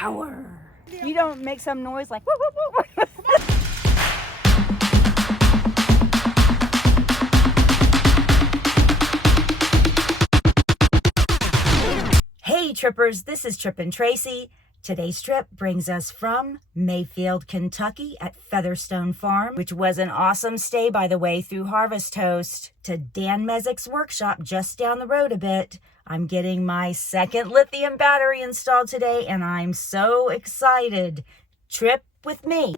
power. You don't make some noise like whoop, whoop, whoop. Hey Trippers, this is Trippin Traci. Today's trip brings us from Mayfield, Kentucky at Featherstone Farm, which was an awesome stay, by the way, through Harvest Toast, to Dan Mezek's workshop just down the road a bit. I'm getting my second lithium battery installed today, and I'm so excited. Trip with me.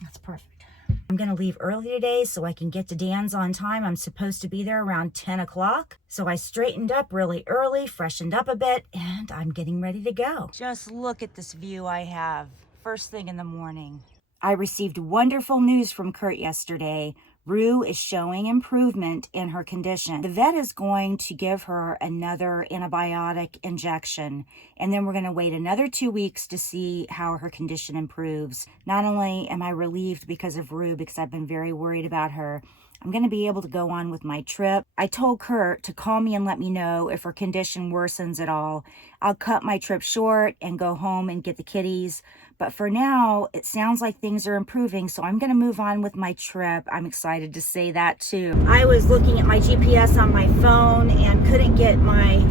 That's perfect. I'm going to leave early today so I can get to Dan's on time. I'm supposed to be there around 10 o'clock. So I straightened up really early, freshened up a bit, and I'm getting ready to go. Just look at this view I have first thing in the morning. I received wonderful news from Kurt yesterday. Rue is showing improvement in her condition. The vet is going to give her another antibiotic injection, and then we're going to wait another 2 weeks to see how her condition improves. Not only am I relieved because of Rue, because I've been very worried about her, I'm going to be able to go on with my trip. I told Kurt to call me and let me know if her condition worsens at all. I'll cut my trip short and go home and get the kitties. But for now, it sounds like things are improving, so I'm going to move on with my trip. I'm excited to say that too. I was looking at my GPS on my phone and couldn't get my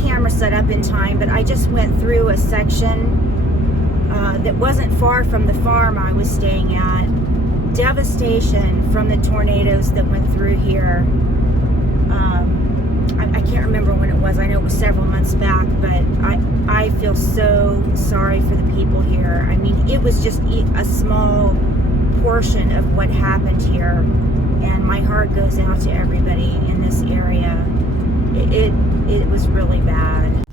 camera set up in time, but I just went through a section that wasn't far from the farm I was staying at. Devastation from the tornadoes that went through here. I can't remember when it was. I know it was several months back, but I feel so sorry for the people here. I mean, it was just a small portion of what happened here, and my heart goes out to everybody in this area. It was really bad.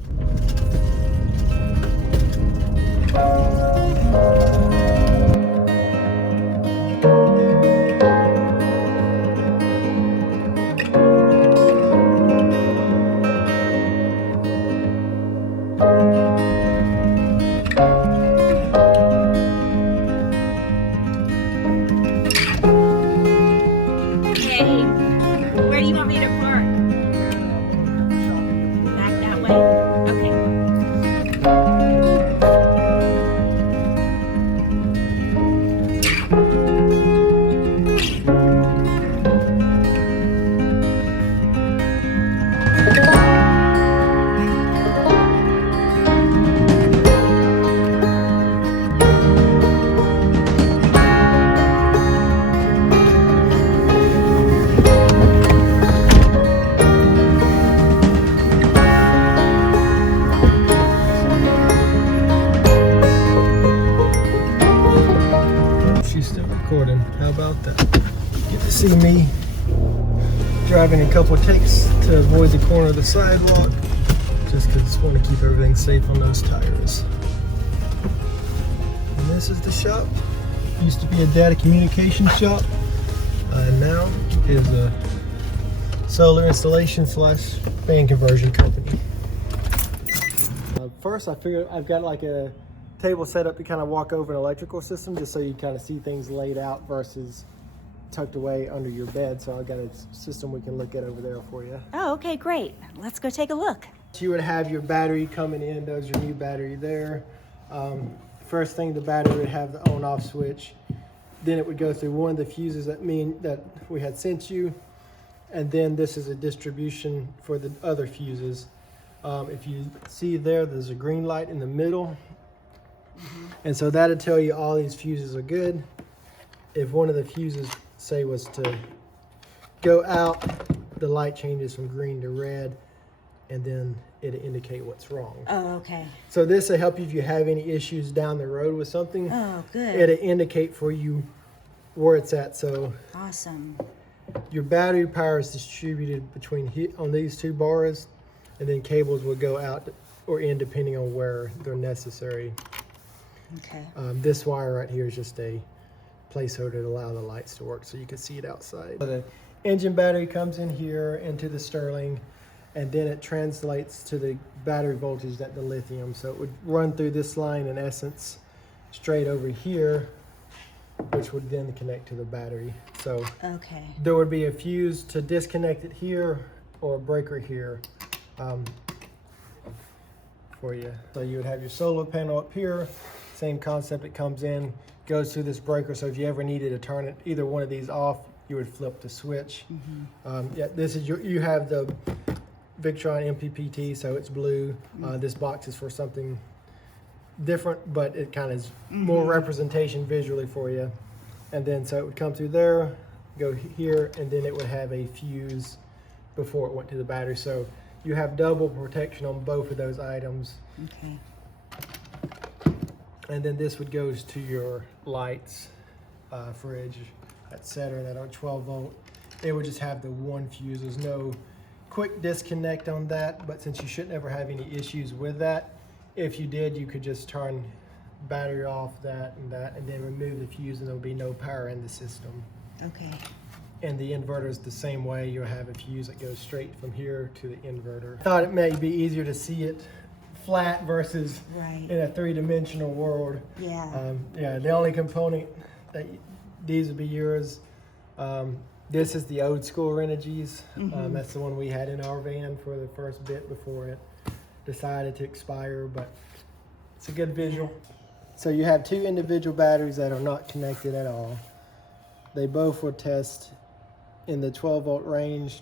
Where do you want me to park? Back that way? Okay. Recording. How about that? Get to see me driving a couple of takes to avoid the corner of the sidewalk, just because I want to keep everything safe on those tires. And this is the shop. Used to be a data communication shop, and now is a solar installation / fan conversion company. First, I figured I've got like a table set up to kind of walk over an electrical system, just so you kind of see things laid out versus tucked away under your bed. So I've got a system we can look at over there for you. Oh, okay, great. Let's go take a look. You would have your battery coming in. There's your new battery there. First thing, the battery would have the on-off switch. Then it would go through one of the fuses that we had sent you, and then this is a distribution for the other fuses. If you see there's a green light in the middle. And so that'll tell you all these fuses are good. If one of the fuses, say, was to go out, the light changes from green to red, and then it'll indicate what's wrong. Oh, okay. So this will help you if you have any issues down the road with something. Oh, good. It'll indicate for you where it's at. So awesome. Your battery power is distributed between on these two bars, and then cables will go out or in depending on where they're necessary. Okay. This wire right here is just a placeholder to allow the lights to work so you can see it outside. So the engine battery comes in here into the Sterling, and then it translates to the battery voltage at the lithium. So it would run through this line in essence straight over here which would then connect to the battery. So Okay. there would be a fuse to disconnect it here or a breaker here for you. So you would have your solar panel up here, same concept. It comes in, goes through this breaker. So if you ever needed to turn it, either one of these off, you would flip the switch. Yeah, this is you have the Victron MPPT, so it's blue. This box is for something different, but it kind of is more representation visually for you. And then so it would come through there, go here, and then it would have a fuse before it went to the battery. So you have double protection on both of those items. Okay. And then this would go to your lights, fridge, etc. That are 12 volt. It would just have the one fuse. There's no quick disconnect on that, but since you shouldn't ever have any issues with that, if you did, you could just turn battery off, that, and then remove the fuse, and there will be no power in the system. Okay. And the inverter is the same way. You'll have a fuse that goes straight from here to the inverter. I thought it may be easier to see it flat versus in a three-dimensional world. Yeah. Yeah, the only component that these would be yours. This is the old school Renogy's. That's the one we had in our van for the first bit before it decided to expire, but it's a good visual. So you have two individual batteries that are not connected at all. They both will test in the 12 volt range.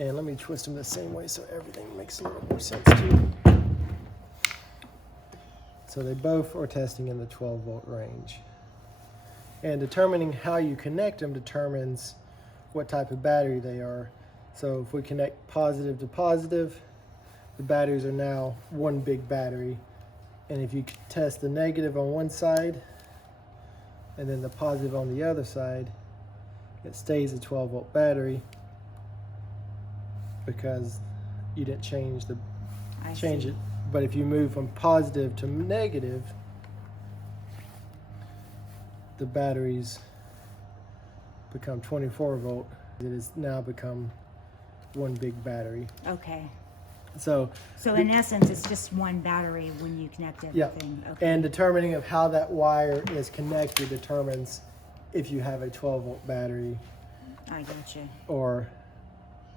And let me twist them the same way so everything makes a little more sense to you. So they both are testing in the 12 volt range. And determining how you connect them determines what type of battery they are. So if we connect positive to positive, the batteries are now one big battery. And if you test the negative on one side and then the positive on the other side, it stays a 12 volt battery because you didn't change it. But if you move from positive to negative, the batteries become 24 volt. It has now become one big battery. Okay. So in essence, it's just one battery when you connect everything. Yeah. Okay. And determining of how that wire is connected determines if you have a 12 volt battery. I gotcha. Or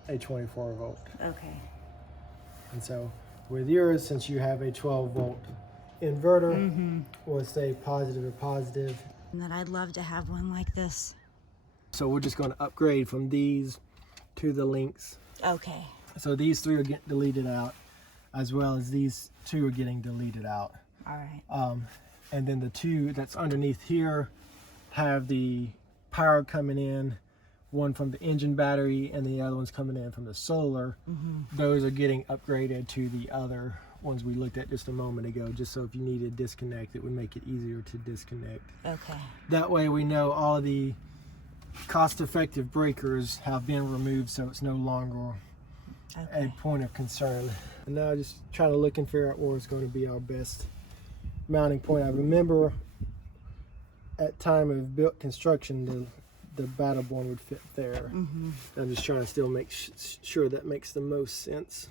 a 24 volt. Okay. And so with yours, since you have a 12 volt inverter, we'll say positive or positive. And that I'd love to have one like this. So we're just going to upgrade from these to the Lynx. Okay. So these three are getting deleted out, as well as these two are getting deleted out. All right. And then the two that's underneath here have the power coming in, one from the engine battery and the other one's coming in from the solar. Those are getting upgraded to the other ones we looked at just a moment ago, just so if you need to disconnect, it would make it easier to disconnect. Okay. That way we know all of the cost-effective breakers have been removed, so it's no longer a point of concern. And now just trying to look and figure out where it's going to be our best mounting point. I remember at time of built construction, the battle born would fit there. I'm just trying to still make sure that makes the most sense.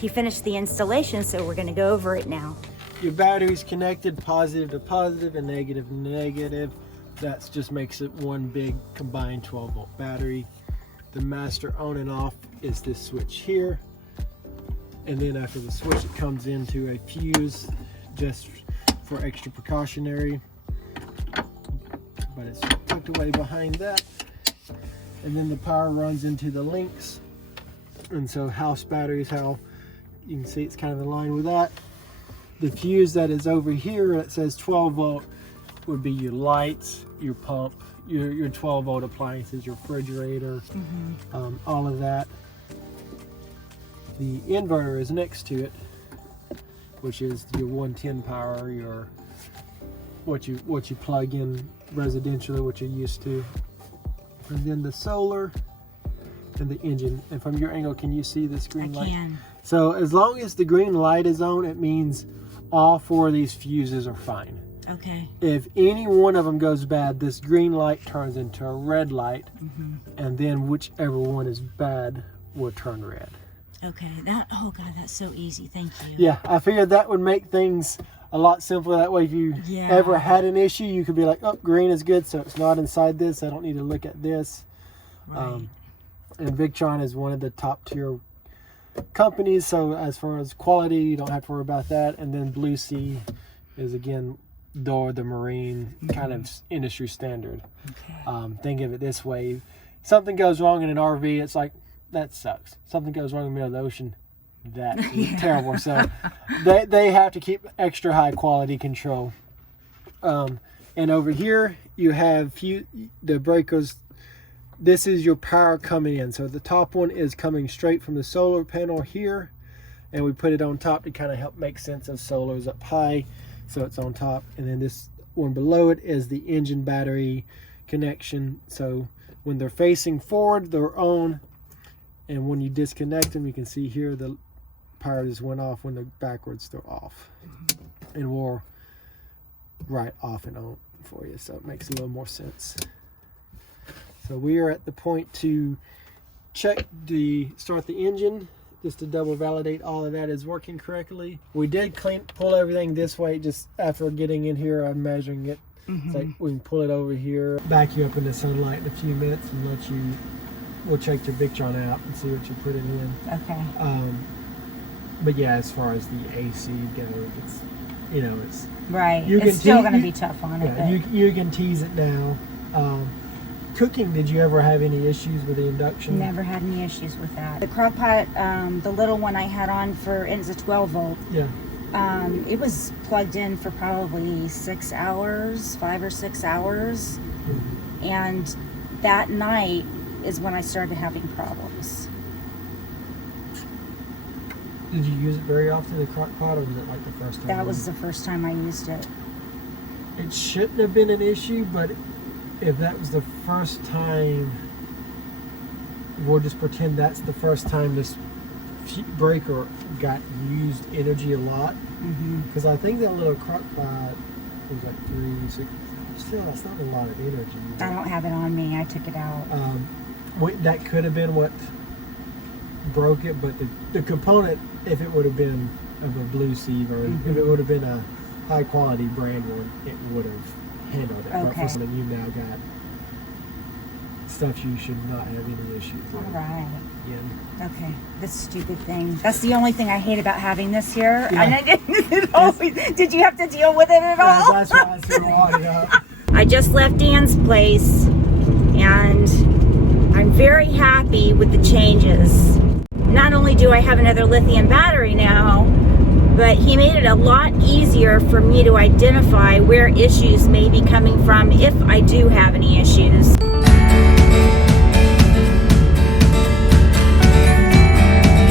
He finished the installation, so we're going to go over it now. Your battery's connected positive to positive and negative to negative. That just makes it one big combined 12 volt battery. The master on and off is this switch here. And then after the switch, it comes into a fuse just for extra precautionary. But it's tucked away behind that. And then the power runs into the Lynx. And so house batteries, how you can see it's kind of in line with that. The fuse that is over here that says 12 volt would be your lights, your pump, your 12 volt appliances, your refrigerator, all of that. The inverter is next to it, which is your 110 power, your what you plug in residentially, what you're used to. And then the solar and the engine. And from your angle, can you see this green light? I can. So as long as the green light is on, it means all four of these fuses are fine. Okay. If any one of them goes bad, this green light turns into a red light, and then whichever one is bad will turn red. Okay. Oh God, that's so easy. Thank you. Yeah, I figured that would make things a lot simpler. That way, if you ever had an issue, you could be like, oh, green is good, so it's not inside this. I don't need to look at this. Right. And Victron is one of the top tier companies, so as far as quality, you don't have to worry about that. And then Blue Sea is, again, the marine kind of industry standard. Okay. Think of it this way: something goes wrong in an RV, it's like, that sucks. Something goes wrong in the middle of the ocean, that is terrible. So they have to keep extra high quality control. And over here you have the breakers. This is your power coming in. So the top one is coming straight from the solar panel here, and we put it on top to kind of help make sense of solar's up high, so it's on top. And then this one below it is the engine battery connection. So when they're facing forward, they're on, and when you disconnect them, you can see here the power just went off. When they're backwards, they're off, and we're right off and on for you, so it makes a little more sense. So we are at the point to start the engine, just to double validate all of that is working correctly. We did pull everything this way. Just after getting in here, I'm measuring it. It's like we can pull it over here, back you up in the sunlight in a few minutes, and we'll check your Victron out and see what you're putting in. Okay. But yeah, as far as the AC goes, it's, it's right. It's still going to be tough on it. Yeah, you can tease it now. Cooking, did you ever have any issues with the induction? Never had any issues with that. The crock pot, the little one I had on it's a 12 volt. Yeah. It was plugged in for probably 6 hours, 5 or 6 hours. And that night is when I started having problems. Did you use it very often, the crock pot, or was it like the first time? That was the first time I used it. It shouldn't have been an issue, but if that was the first time, we'll just pretend that's the first time this breaker got used energy a lot. Because I think that little crock pot was like 3, 6. Still, that's not a lot of energy. I don't have it on me. I took it out. That could have been what broke it, but the component, if it would have been of a Blue Sea version, if it would have been a high quality brand one, it would have handled it. But for something, you've now got stuff you should not have any issues with. All right. Yeah. Okay. This stupid thing. That's the only thing I hate about having this here. Yeah. And I didn't did you have to deal with it at all? That's why I threw all it up. I just left Dan's place, and I'm very happy with the changes. Not only do I have another lithium battery now, but he made it a lot easier for me to identify where issues may be coming from if I do have any issues.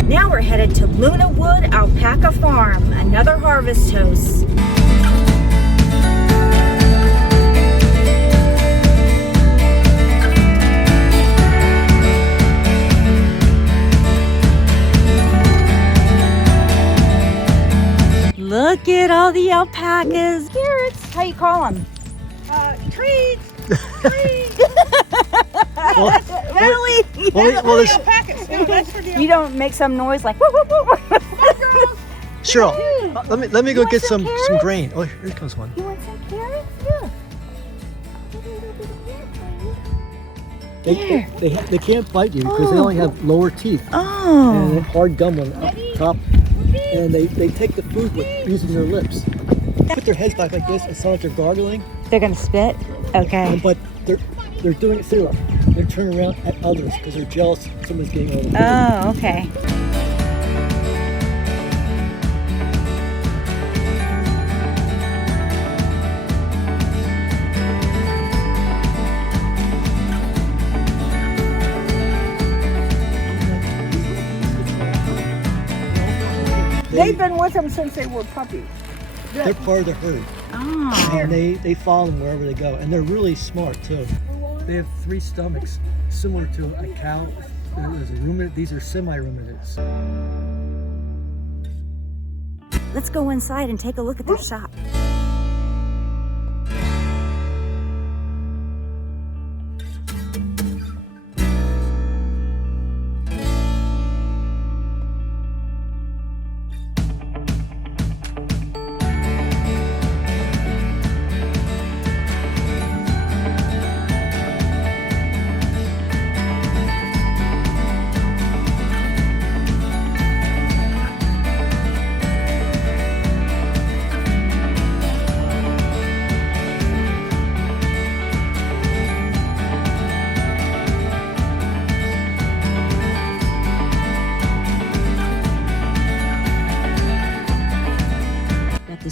Now we're headed to Luna Wood Alpaca Farm, another harvest host. Look at all the alpacas. Carrots. How you call them? Trees. Well, Alpacas. No, that's for the You don't make some noise like whoop, whoop, whoop. Cheryl, let me go want get some some carrots? grain. Oh, here comes one. You want some carrots? Yeah. They can't bite you because they only have lower teeth Oh. and hard gum on up top, and they take the food with using their lips. Put their heads back like this. It sounds like they're gargling, They're gonna spit? Okay. but they're doing it through. They're turning around at others because they're jealous someone's getting all the food. Oh, okay. They've been with them since they were puppies. They're part of the herd, Oh. and they follow them wherever they go, and they're really smart too. They have 3 stomachs, similar to a cow. There's a ruminant. These are semi-ruminants. Let's go inside and take a look at their shop.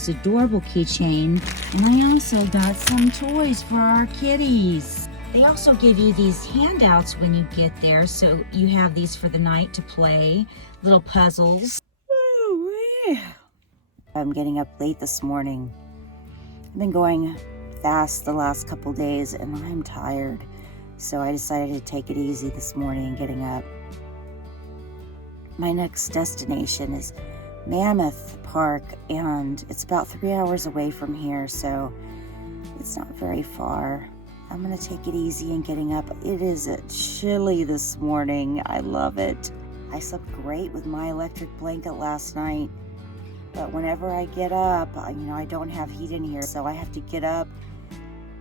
most adorable keychain, and I also got some toys for our kitties. They also give you these handouts when you get there, so you have these for the night to play, little puzzles. I'm getting up late this morning. I've been going fast the last couple days and I'm tired, so I decided to take it easy this morning getting up. My next destination is Mammoth Park, and it's about 3 hours away from here, so it's not very far. I'm gonna take it easy and getting up. It is chilly this morning. I love it. I slept great with my electric blanket last night, but whenever I get up, I don't have heat in here, so I have to get up,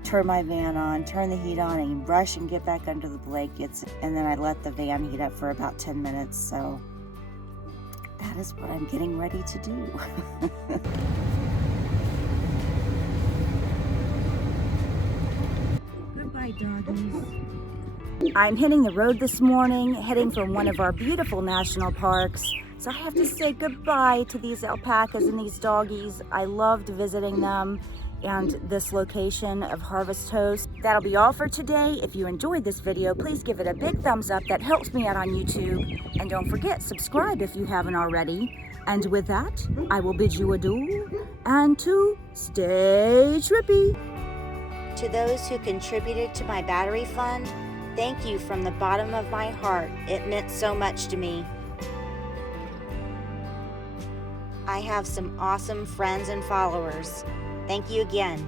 turn my van on, turn the heat on, and rush and get back under the blankets, and then I let the van heat up for about 10 minutes, so that is what I'm getting ready to do. Goodbye, doggies. I'm hitting the road this morning, heading from one of our beautiful national parks. So I have to say goodbye to these alpacas and these doggies. I loved visiting them and this location of Harvest Host. That'll be all for today. If you enjoyed this video, please give it a big thumbs up. That helps me out on YouTube. And don't forget, subscribe if you haven't already. And with that, I will bid you adieu and to stay trippy. To those who contributed to my battery fund, thank you from the bottom of my heart. It meant so much to me. I have some awesome friends and followers. Thank you again.